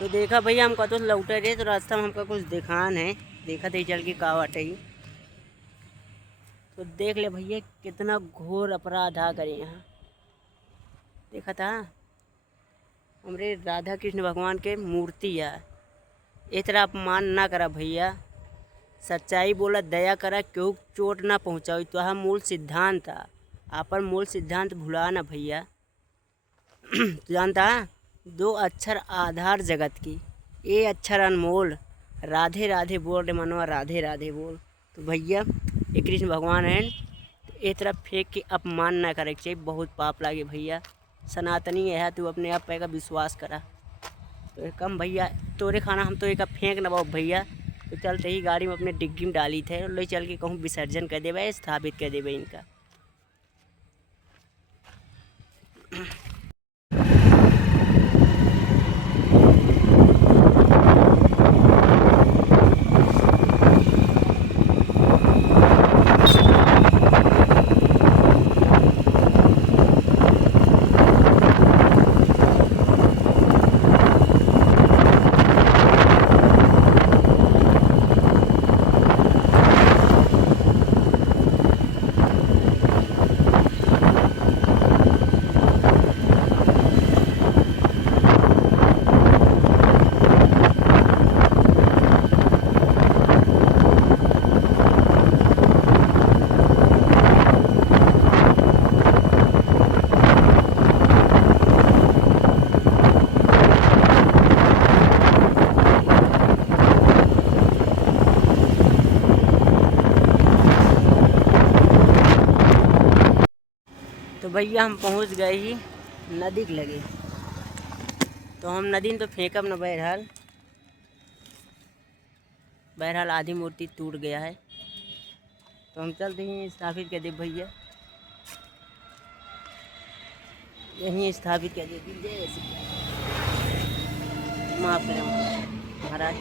तो देखा भैया हम कतो लौटे रहे तो रास्ता में हमका कुछ दिखान है, देखा थे चल के का बाटे ही। तो देख ले भैया कितना घोर अपराध आ करे यहाँ। देखा था हमरे राधा कृष्ण भगवान के मूर्ति है, इतना अपमान ना करा भैया। सच्चाई बोला, दया करा, क्यों चोट ना पहुँचाओ। तो हम मूल सिद्धांत था, आपन मूल सिद्धांत भुला ना भैया। तो जानता दो अक्षर आधार जगत की, ये अक्षर अनमोल। राधे राधे बोल रे मनवा, राधे राधे बोल। तो भैया ये कृष्ण भगवान है, तो ये तरफ फेंक के अपमान ना करे चाहिए, बहुत पाप लागे भैया। सनातनी है तू, अपने आप पे का विश्वास करा। तो कम भैया तोरे खाना हम तो एक फेंक न पाओ भैया। तो चलते ही गाड़ी में अपने डिग्गी में डाली थे, ले चल के कहूँ विसर्जन कर देवे, स्थापित कर देवे इनका। तो भैया हम पहुंच गए ही नदी के लगे। तो हम नदी में तो फेंकब न, बहरहाल आधी मूर्ति टूट गया है। तो हम चलते ही स्थापित कर दे भैया, यहीं स्थापित कर दे। जय श्री राम। माफ करें महाराज।